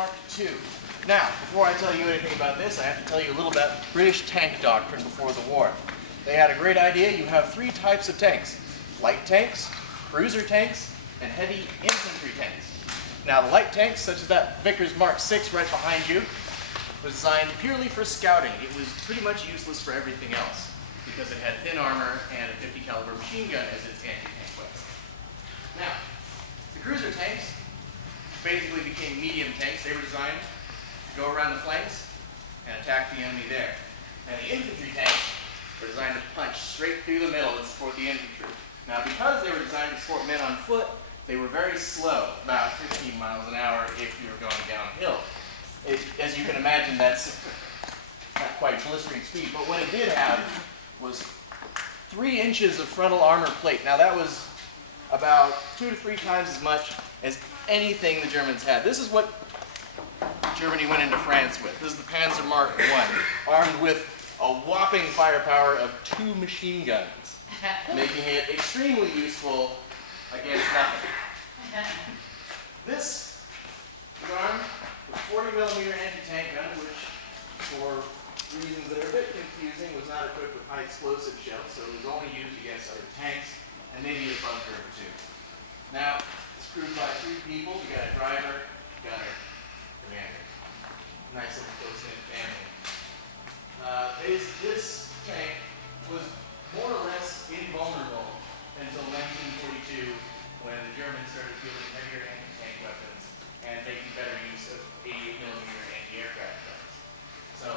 Mark II. Now, before I tell you anything about this, I have to tell you a little about British tank doctrine before the war. They had a great idea. You have three types of tanks: light tanks, cruiser tanks, and heavy infantry tanks. Now, the light tanks, such as that Vickers Mark VI right behind you, was designed purely for scouting. It was pretty much useless for everything else because it had thin armor and a 50 caliber machine gun as its anti-tank weapon. Now, the cruiser tanks basically became medium tanks. They were designed to go around the flanks and attack the enemy there. And the infantry tanks were designed to punch straight through the middle and support the infantry. Now, because they were designed to support men on foot, they were very slow, about 15 miles an hour if you were going downhill. As you can imagine, that's not quite blistering speed, but what it did have was 3 inches of frontal armor plate. Now, that was about 2 to 3 times as much as anything the Germans had. This is what Germany went into France with. This is the Panzer Mark I, armed with a whopping firepower of 2 machine guns, making it extremely useful against nothing. This is armed with a 40mm anti-tank gun, which, for reasons that are a bit confusing, was not equipped with high explosive shells, so it was only used against other tanks and maybe a bunker or 2. Now, it's crewed by 3 people. You got a driver, gunner, commander. Nice little close-knit family. This tank was more or less invulnerable until 1942, when the Germans started fielding heavier anti-tank weapons and making better use of 88mm anti-aircraft guns. So